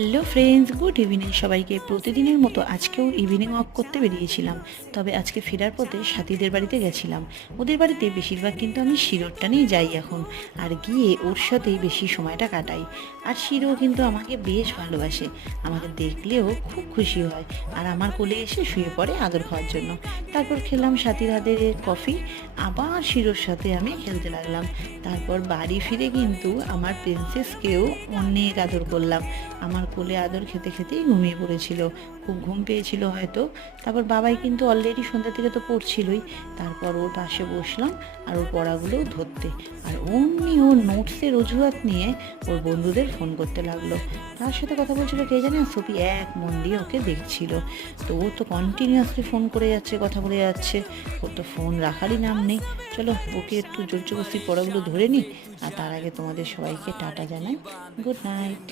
Hello friends, good evening সবাইকে। প্রতিদিনের মতো আজকেও ইভিনিং ওয়াক করতে বেরিয়েছিলাম। তবে আজকে ফেরার পথে সাথীদের বাড়িতে গেছিলাম। ওদের বাড়িতে বেশিরভাগ কিন্তু আমি শিরোরটা নিয়ে যাই এখন, আর গিয়ে ওর সাথেই বেশি সময়টা কাটাই। আর শিরো কিন্তু আমাকে বেশ ভালোবাসে, আমাকে দেখলেও খুব খুশি হয় আর আমার কোলে এসে শুয়ে পড়ে আদর খাওয়ার জন্য। তারপর খেলাম সাথীর হাতের কফি, আবার শিরোর সাথে আমি খেলতে লাগলাম। তারপর বাড়ি ফিরে কিন্তু আমার প্রিন্সেসকেও অনেক আদর করলাম। আমার কোলে আদর খেতে খেতেই ঘুমিয়ে পড়েছিল, খুব ঘুম পেয়েছিল হয়তো। তারপর বাবাই কিন্তু অলরেডি সন্ধ্যা থেকে তো পড়ছিলই। তারপর ওর পাশে বসলাম আর ওর পড়াগুলোও ধরতে, আর অমনি ওর নোটসের অজুহাত নিয়ে ওর বন্ধুদের ফোন করতে লাগলো। তার সাথে কথা বলছিল কে জানে, আর সোফি এক মন দিয়ে ওকে দেখছিল। তো ও তো কন্টিনিউয়াসলি ফোন করে যাচ্ছে, কথা বলে যাচ্ছে, ওর তো ফোন রাখারই নাম নেই। চলো ওকে একটু জোর জবরদস্তি পড়াগুলো ধরে নিই, আর তার আগে তোমাদের সবাইকে টাটা জানাই। Good night.